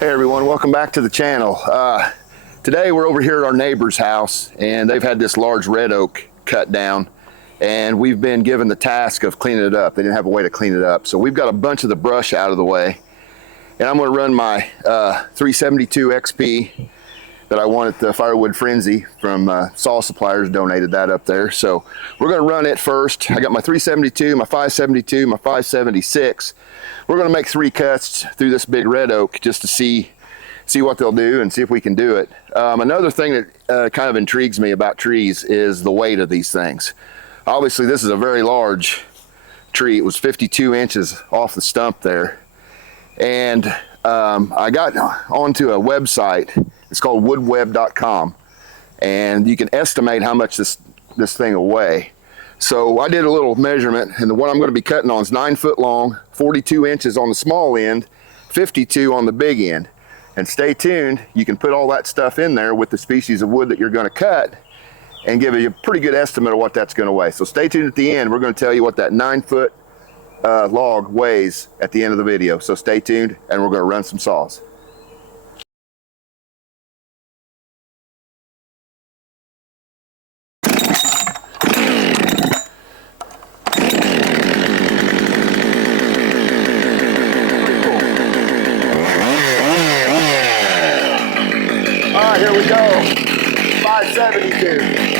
Hey everyone, welcome back to the channel. Today we're over here at our neighbor's house and they've had this large red oak cut down and we've been given the task of cleaning it up. They didn't have a way to clean it up. So we've got a bunch of the brush out of the way and I'm going to run my 372 XP that I won at the Firewood Frenzy from Saw Suppliers, donated that up there. So we're going to run it first. I got my 372, my 572, my 576. We're going to make 3 cuts through this big red oak just to see what they'll do and see if we can do it. Another thing that kind of intrigues me about trees is the weight of these things. Obviously this is a very large tree. It was 52 inches off the stump there. And I got onto a website. It's called woodweb.com, and you can estimate how much this thing will weigh. So I did a little measurement, and the one I'm going to be cutting on is 9 foot long, 42 inches on the small end, 52 on the big end. And stay tuned, you can put all that stuff in there with the species of wood that you're going to cut and give you a pretty good estimate of what that's going to weigh. So stay tuned at the end. We're going to tell you what that 9 foot log weighs at the end of the video. So stay tuned, and we're going to run some saws. Here we go, 572.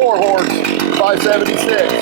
Warhorse 576.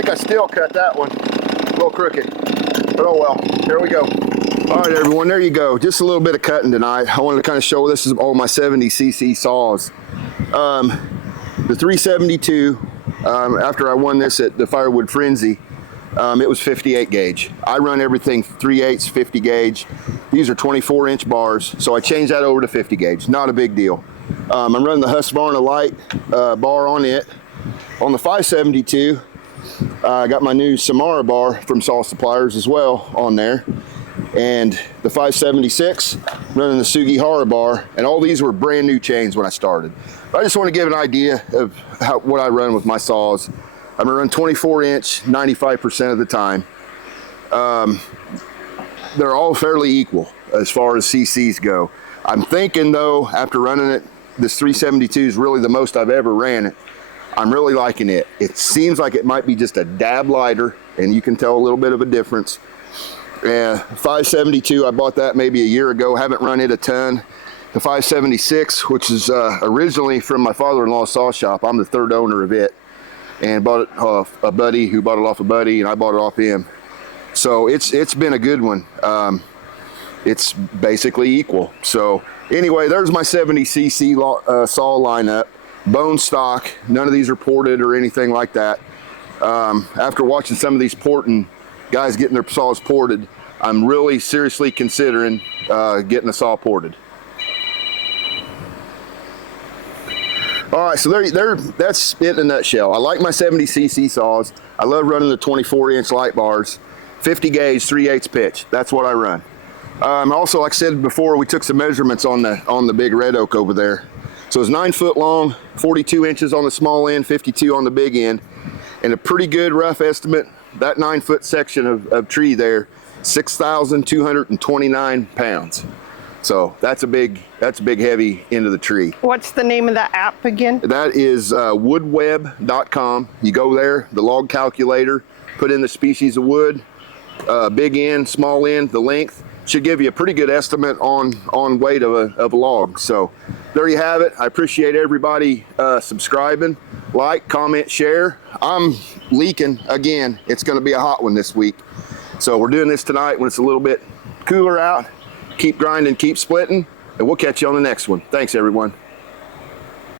think I still cut that one. A little crooked, but oh well, here we go. All right, everyone, there you go. Just a little bit of cutting tonight. I wanted to kind of show this is all my 70cc saws. The 372, after I won this at the Firewood Frenzy, it was 58 gauge. I run everything 3/8, 50 gauge. These are 24-inch bars, so I changed that over to 50 gauge. Not a big deal. I'm running the Husqvarna light bar on it. On the 572, I got my new Samara bar from Saw Suppliers as well on there. And the 576, running the Sugihara bar, and all these were brand new chains when I started. I just want to give an idea of what I run with my saws. I'm gonna run 24-inch 95% of the time. They're all fairly equal as far as CCs go. I'm thinking though, after running it, this 372 is really the most I've ever ran it. I'm really liking it. It seems like it might be just a dab lighter, and you can tell a little bit of a difference. 572, I bought that maybe a year ago, haven't run it a ton. The 576, which is originally from my father-in-law's saw shop, I'm the third owner of it, and bought it off a buddy who bought it off a buddy, and I bought it off him. So it's been a good one. It's basically equal. So anyway, there's my 70cc saw lineup, bone stock. None of these are ported or anything like that. After watching some of these porting guys getting their saws ported, I'm really seriously considering getting a saw ported. All right, so that's it in a nutshell. I like my 70cc saws. I love running the 24-inch light bars, 50 gauge, 3/8 pitch. That's what I run. Also, like I said before, we took some measurements on the big red oak over there. So it's 9 foot long, 42 inches on the small end, 52 on the big end, and a pretty good rough estimate. That 9 foot section of tree there, 6,229 pounds. So that's a big heavy end of the tree. What's the name of that app again? That is woodweb.com. You go there, the log calculator, put in the species of wood, big end, small end, the length. Should give you a pretty good estimate on weight of a log. So there you have it. I appreciate everybody subscribing, like, comment, share. I'm leaking again. It's going to be a hot one this week. So we're doing this tonight when it's a little bit cooler out. Keep grinding, keep splitting, and we'll catch you on the next one. Thanks, everyone.